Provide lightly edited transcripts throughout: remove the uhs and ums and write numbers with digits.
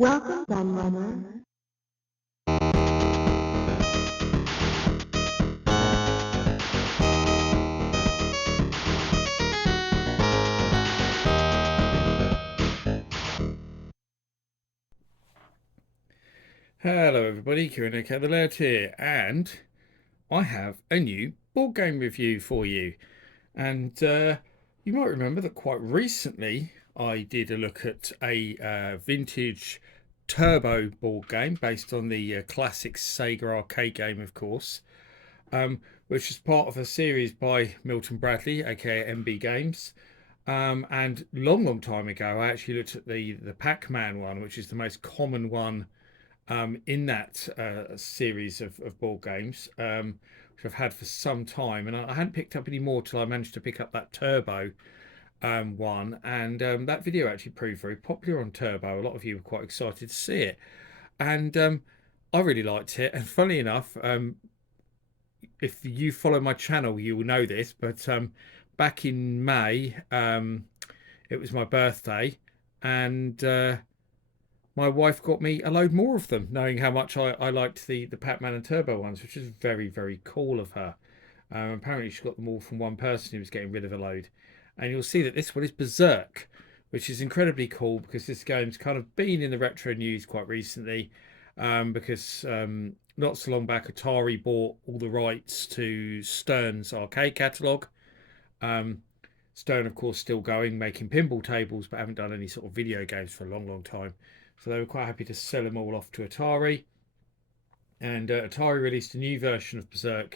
Welcome, Gunrunner. Hello everybody, Kieran the Laird here, and I have a new board game review for you. And you might remember that quite recently I did a look at a vintage turbo board game based on the classic Sega arcade game, of course, which is part of a series by Milton Bradley, aka MB Games. And long time ago, I actually looked at the Pac-Man one, which is the most common one in that series of board games, which I've had for some time, and I hadn't picked up any more till I managed to pick up that Turbo one, and that video actually proved very popular on Turbo. A lot of you were quite excited to see it, and I really liked it. And funnily enough, if you follow my channel, you will know this, but back in May, it was my birthday, and my wife got me a load more of them, knowing how much I liked the Pac-Man and Turbo ones, which is very cool of her. Apparently, she got them all from one person who was getting rid of a load. And you'll see that this one is Berzerk, which is incredibly cool because this game's kind of been in the retro news quite recently. Because not so long back, Atari bought all the rights to Stern's arcade catalogue. Um, Stern, of course, still going, making pinball tables, but haven't done any sort of video games for a long time. So they were quite happy to sell them all off to Atari. And Atari released a new version of Berzerk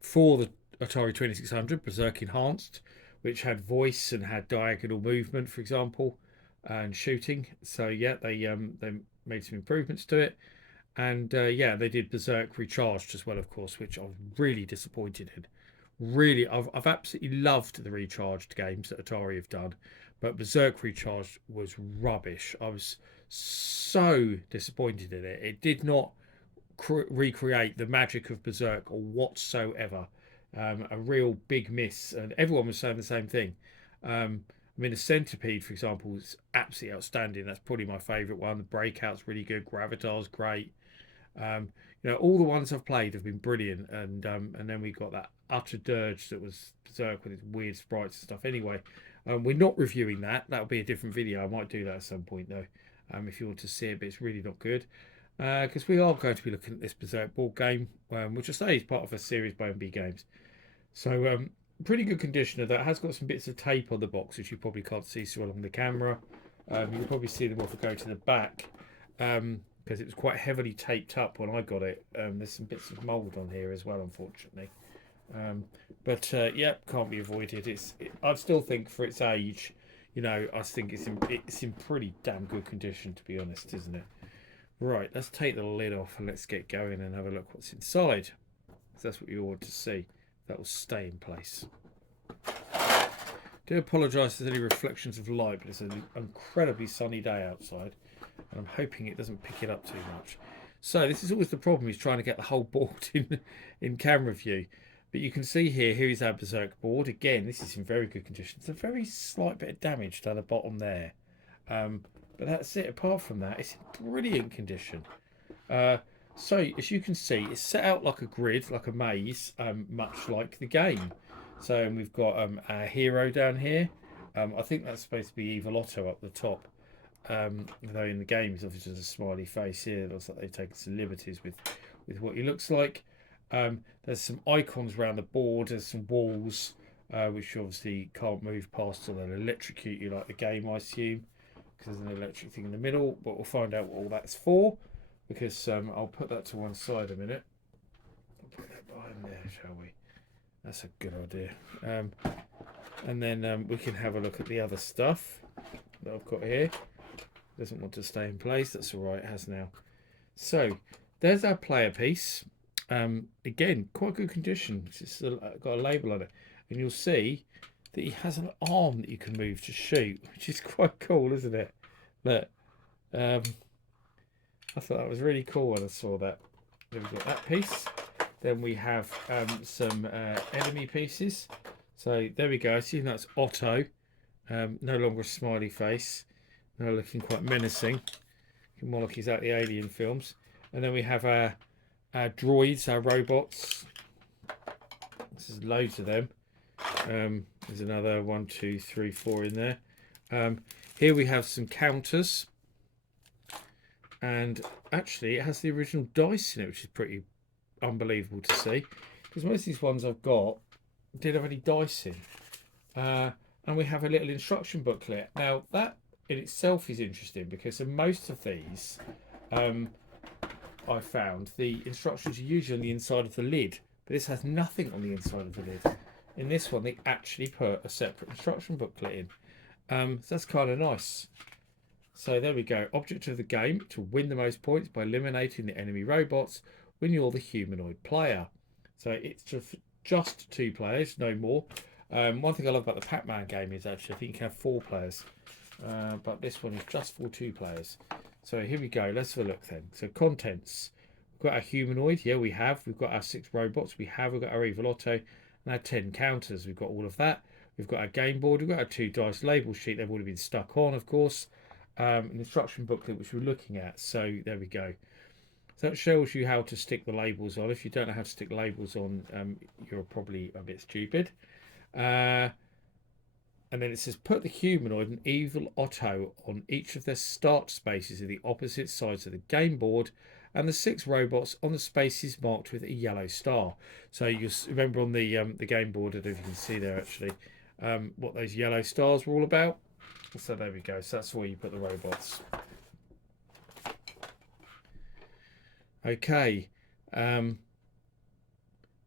for the Atari 2600, Berzerk Enhanced, which had voice and had diagonal movement, for example, and shooting. So yeah, they made some improvements to it. And yeah, they did Berzerk Recharged as well, of course, which I was really disappointed in. Really, I've absolutely loved the Recharged games that Atari have done, but Berzerk Recharged was rubbish. I was so disappointed in it. It did not recreate the magic of Berzerk or whatsoever. A real big miss, and everyone was saying the same thing. I mean, the Centipede, for example, is absolutely outstanding. That's probably my favourite one. The Breakout's really good. Gravitar's great. Um, all the ones I've played have been brilliant, and then we got that utter dirge that was Berserk with its weird sprites and stuff. Anyway, we're not reviewing that. That'll be a different video. I might do that at some point though, if you want to see it. But it's really not good because we are going to be looking at this Berserk board game, which I say is part of a series by MB Games. So pretty good condition of that. It has got some bits of tape on the box, which you probably can't see so well on the camera. You can probably see them if we go to the back. Because it was quite heavily taped up when I got it. There's some bits of mould on here as well, unfortunately. But yeah, can't be avoided. I still think for its age, I think it's in pretty damn good condition, to be honest, isn't it? Right, let's take the lid off and let's get going and have a look what's inside. Because that's what you want to see. That will stay in place. I do apologise if there's any reflections of light, but it's an incredibly sunny day outside. And I'm hoping it doesn't pick it up too much. So this is always the problem, is trying to get the whole board in camera view. But you can see here is our Berzerk board. Again, this is in very good condition. It's a very slight bit of damage down the bottom there. But that's it. Apart from that, it's in brilliant condition. So as you can see, it's set out like a grid, like a maze, much like the game. So we've got our hero down here. I think that's supposed to be Evil Otto up the top. Though in the game he's obviously just a smiley face here. It looks like they've taken some liberties with what he looks like. There's some icons around the board. There's some walls which you obviously can't move past, or they'll electrocute you like the game, I assume, because there's an electric thing in the middle. But we'll find out what all that's for, because I'll put that to one side a minute. I'll put that behind there, shall we? That's a good idea. And then we can have a look at the other stuff that I've got here. Doesn't want to stay in place. That's all right. It has now. So there's our player piece. Again, quite good condition. It's got a label on it, and you'll see that he has an arm that you can move to shoot, which is quite cool, isn't it? Look, I thought that was really cool when I saw that. Then we've got that piece. Then we have some enemy pieces. So there we go. See, that's Otto. No longer a smiley face. Now looking quite menacing. more like he's out the Alien films. And then we have our droids, our robots. There's loads of them. There's another 1, 2, 3, 4 in there. Here we have some counters. And actually, it has the original dice in it, which is pretty unbelievable to see. Because most of these ones I've got didn't have any dice in. And we have a little instruction booklet. Now, that in itself is interesting because in most of these, I found the instructions are usually on the inside of the lid. But this has nothing on the inside of the lid. In this one, they actually put a separate instruction booklet in. So that's kind of nice. So there we go. Object of the game: to win the most points by eliminating the enemy robots when you're the humanoid player. So it's just 2 players, no more. One thing I love about the Pac-Man game is actually I think you can have 4 players. But this one is just for 2 players. So here we go. Let's have a look then. So contents. We've got our humanoid. Yeah, we have. We've got our 6 robots. We've got our Evil Otto and our 10 counters. We've got all of that. We've got our game board. We've got our 2 dice label sheet. They've already been stuck on, of course. An instruction booklet which we're looking at. So there we go. So that shows you how to stick the labels on. If you don't know how to stick labels on, you're probably a bit stupid. And then it says put the humanoid and Evil Otto on each of their start spaces at the opposite sides of the game board, and the 6 robots on the spaces marked with a yellow star. So you remember on the game board, I don't know if you can see there actually, what those yellow stars were all about. So there we go. So that's where you put the robots. Okay.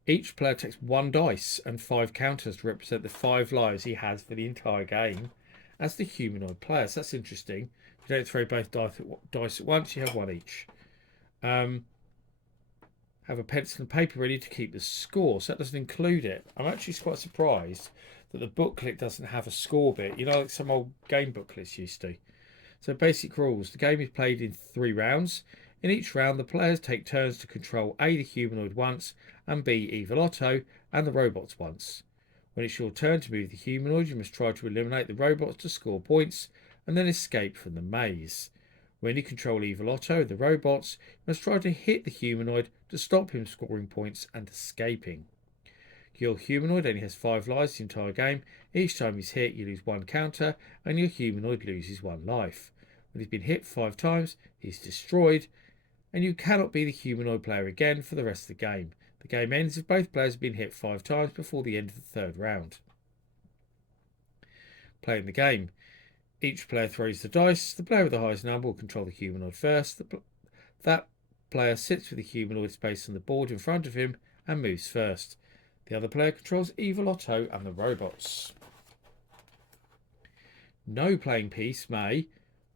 Each player takes 1 dice and 5 counters to represent the 5 lives he has for the entire game as the humanoid player. So that's interesting. You don't throw both dice at once, you have 1 each. Have a pencil and paper ready to keep the score. So that doesn't include it. I'm actually quite surprised that the booklet doesn't have a score bit. You know, like some old game booklets used to. So basic rules. The game is played in 3 rounds. In each round, the players take turns to control A, the humanoid once, and B, Evil Otto, and the robots once. When it's your turn to move the humanoid, you must try to eliminate the robots to score points, and then escape from the maze. When you control Evil Otto and the robots, you must try to hit the humanoid to stop him scoring points and escaping. Your humanoid only has 5 lives the entire game. Each time he's hit, you lose 1 counter, and your humanoid loses 1 life. When he's been hit 5 times, he's destroyed, and you cannot be the humanoid player again for the rest of the game. The game ends if both players have been hit 5 times before the end of the 3rd round. Playing the game. Each player throws the dice. The player with the highest number will control the humanoid first. That player sits with the humanoid space on the board in front of him and moves first. The other player controls Evil Otto and the robots. No playing piece may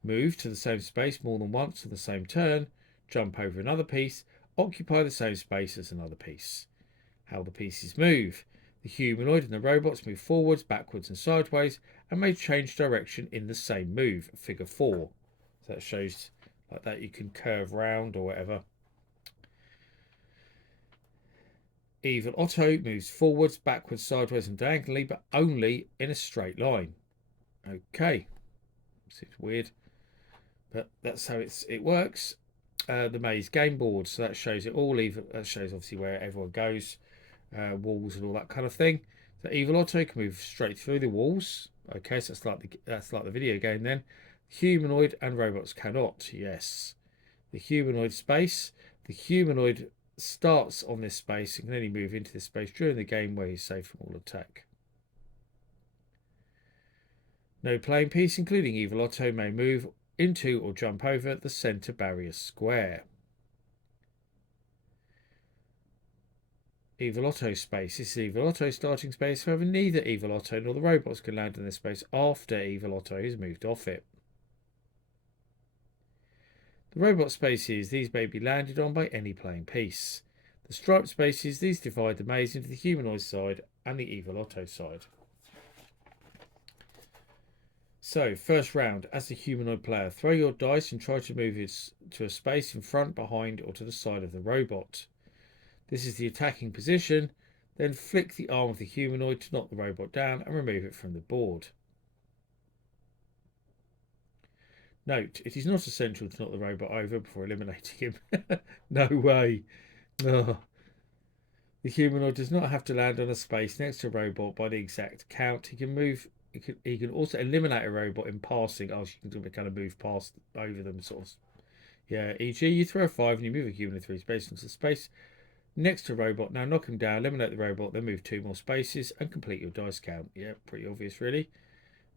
move to the same space more than once on the same turn, jump over another piece, occupy the same space as another piece. How the pieces move. The humanoid and the robots move forwards, backwards and sideways and may change direction in the same move, figure 4. So that shows like that you can curve round or whatever. Evil Otto moves forwards, backwards, sideways and diagonally, but only in a straight line. Okay. Seems weird, but that's how it works. The maze game board, so that shows it all. That shows obviously where everyone goes, walls and all that kind of thing. So Evil Otto can move straight through the walls. Okay, so that's like the video game then. Humanoid and robots cannot. Yes, the humanoid space. The humanoid starts on this space and can only move into this space during the game where he's safe from all attack. No playing piece, including Evil Otto, may move into or jump over the centre barrier square. Evil Otto space. This is Evil Otto's starting space. However, neither Evil Otto nor the robots can land in this space after Evil Otto has moved off it. The robot spaces. These may be landed on by any playing piece. The striped spaces. These divide the maze into the humanoid side and the Evil Otto side. So, first round, as the humanoid player, throw your dice and try to move it to a space in front, behind, or to the side of the robot. This is the attacking position. Then flick the arm of the humanoid to knock the robot down and remove it from the board. Note, it is not essential to knock the robot over before eliminating him. No way. No. The humanoid does not have to land on a space next to a robot by the exact count. He can move. He can also eliminate a robot in passing. Oh, so you can kind of move past over them, sort of. Yeah. E.g., you throw a 5 and you move a human 3 space into the space next to a robot. Now knock him down, eliminate the robot, then move 2 more spaces and complete your dice count. Yeah, pretty obvious, really.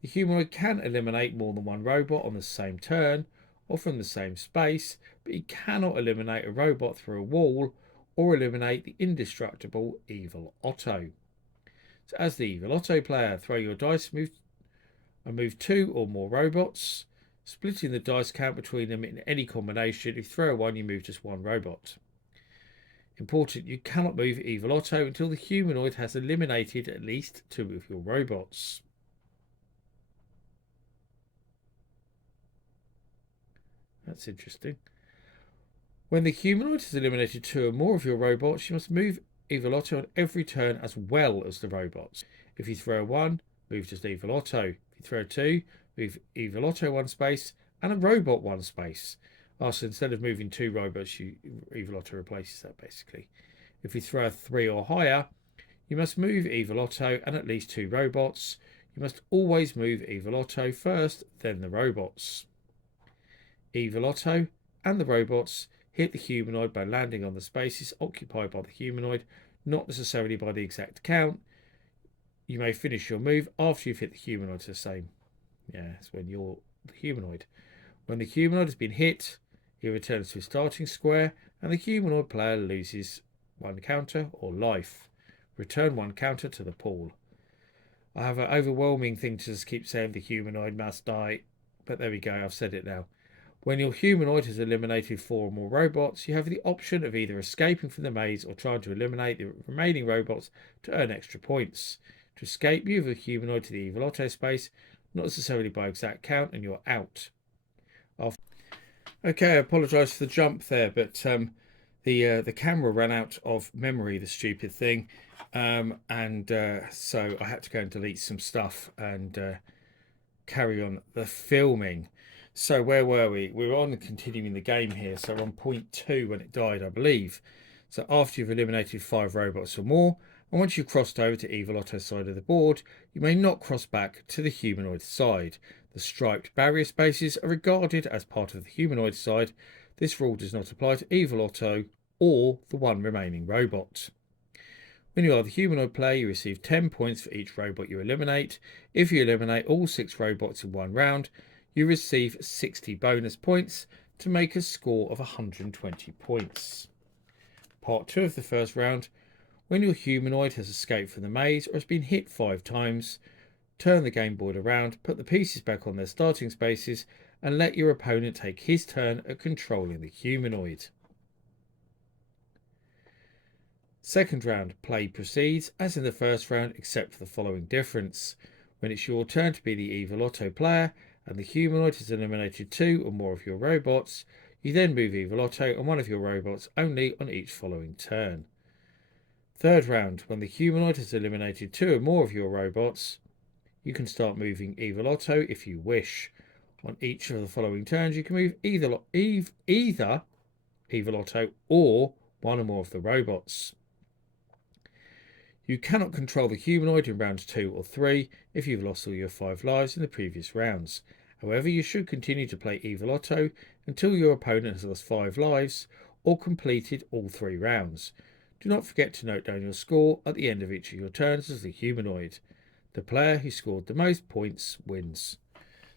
The humanoid can eliminate more than one robot on the same turn or from the same space, but he cannot eliminate a robot through a wall or eliminate the indestructible Evil Otto. So as the Evil Otto player, throw your dice and move 2 or more robots, splitting the dice count between them in any combination. If you throw a 1, you move just 1 robot. Important, you cannot move Evil Otto until the humanoid has eliminated at least 2 of your robots. That's interesting. When the humanoid has eliminated 2 or more of your robots, you must move Evil Otto on every turn as well as the robots. If you throw a 1, move just Evil Otto. If you throw a 2, move Evil Otto 1 space and a robot 1 space. So instead of moving 2 robots, Evil Otto replaces that basically. If you throw a 3 or higher, you must move Evil Otto and at least 2 robots. You must always move Evil Otto first, then the robots. Evil Otto and the robots hit the humanoid by landing on the spaces occupied by the humanoid, not necessarily by the exact count. You may finish your move after you've hit the humanoid the same. Yeah, it's when you're the humanoid. When the humanoid has been hit, he returns to his starting square and the humanoid player loses 1 counter or life. Return 1 counter to the pool. I have an overwhelming thing to just keep saying the humanoid must die, but there we go, I've said it now. When your humanoid has eliminated 4 or more robots, you have the option of either escaping from the maze or trying to eliminate the remaining robots to earn extra points. To escape, move a humanoid to the Evil Otto space, not necessarily by exact count, and you're out. Okay, I apologise for the jump there, but the camera ran out of memory, the stupid thing, and so I had to go and delete some stuff and carry on the filming. So where were we? We were on continuing the game here. So we're on point 2 when it died, I believe. So after you've eliminated 5 robots or more, and once you've crossed over to Evil Otto's side of the board, you may not cross back to the humanoid side. The striped barrier spaces are regarded as part of the humanoid side. This rule does not apply to Evil Otto or the 1 remaining robot. When you are the humanoid player, you receive 10 points for each robot you eliminate. If you eliminate all 6 robots in 1 round, you receive 60 bonus points to make a score of 120 points. Part 2 of the first round. When your humanoid has escaped from the maze or has been hit 5 times, turn the game board around, put the pieces back on their starting spaces, and let your opponent take his turn at controlling the humanoid. Second round, play proceeds as in the first round, except for the following difference. When it's your turn to be the Evil Otto player and the humanoid has eliminated 2 or more of your robots, you then move Evil Otto and 1 of your robots only on each following turn. Third round, when the humanoid has eliminated 2 or more of your robots, you can start moving Evil Otto if you wish. On each of the following turns, you can move either Evil Otto or 1 or more of the robots. You cannot control the humanoid in rounds 2 or 3 if you've lost all your 5 lives in the previous rounds. However, you should continue to play Evil Otto until your opponent has lost 5 lives or completed all 3 rounds. Do not forget to note down your score at the end of each of your turns as the humanoid. The player who scored the most points wins.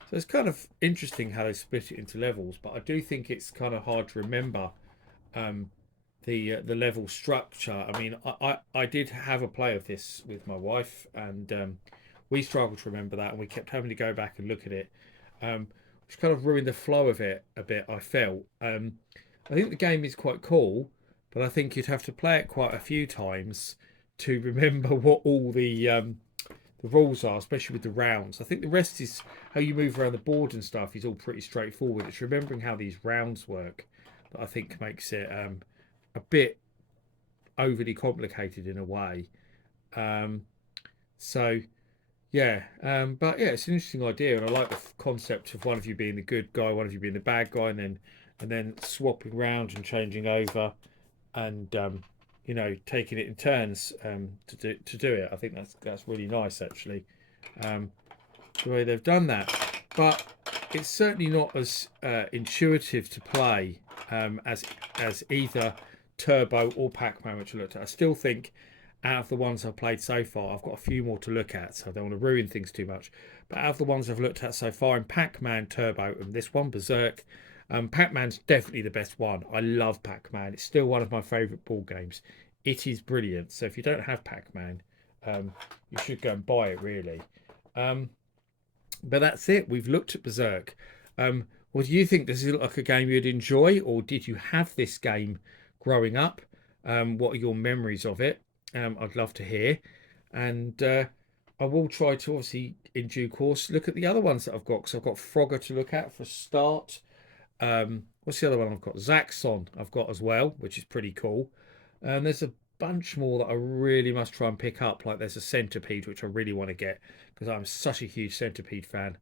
So it's kind of interesting how they split it into levels, but I do think it's kind of hard to remember the level structure. I mean, I did have a play of this with my wife, and we struggled to remember that, and we kept having to go back and look at it, which kind of ruined the flow of it a bit, I felt. I think the game is quite cool, but I think you'd have to play it quite a few times to remember what all the rules are, especially with the rounds. I think the rest is how you move around the board and stuff is all pretty straightforward. It's remembering how these rounds work that I think makes it a bit overly complicated in a way. So Yeah, but yeah, it's an interesting idea, and I like the concept of one of you being the good guy, one of you being the bad guy, and then swapping round and changing over, and taking it in turns to do it. I think that's really nice actually, um, the way they've done that. But it's certainly not as intuitive to play as either Turbo or Pac-Man, which I looked at. I still think out of the ones I've played so far, I've got a few more to look at, so I don't want to ruin things too much. But out of the ones I've looked at so far, in Pac-Man, Turbo, and this one, Berzerk, Pac-Man's definitely the best one. I love Pac-Man. It's still one of my favourite ball games. It is brilliant. So if you don't have Pac-Man, you should go and buy it. Really. Um, but that's it. We've looked at Berserk. What do you think? Does it look like a game you'd enjoy, or did you have this game growing up? What are your memories of it? I'd love to hear. And I will try to, obviously, in due course, look at the other ones that I've got. Because I've got Frogger to look at for a start. What's the other one I've got? Zaxxon I've got as well, which is pretty cool. And there's a bunch more that I really must try and pick up. Like there's a Centipede, which I really want to get because I'm such a huge Centipede fan.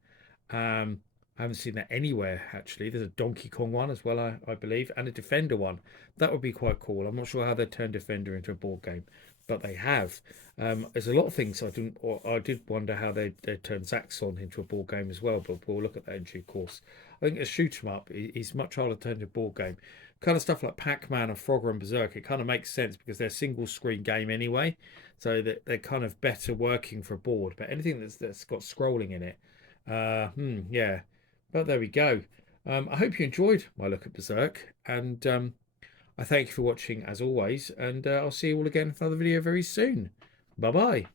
I haven't seen that anywhere actually. There's a Donkey Kong one as well, I believe, and a Defender one. That would be quite cool. I'm not sure how they turned Defender into a board game, but they have. There's a lot of things I did wonder how they turned Zaxxon into a board game as well, but we'll look at that in due course. I think a shoot 'em up is much harder to turn into a board game. Kind of stuff like Pac-Man and Frogger and Berserk, it kind of makes sense because they're single screen game anyway, so that they're kind of better working for a board. But anything that's got scrolling in it, yeah. But there we go. I hope you enjoyed my look at Berserk, and I thank you for watching as always, and I'll see you all again for another video very soon. Bye bye.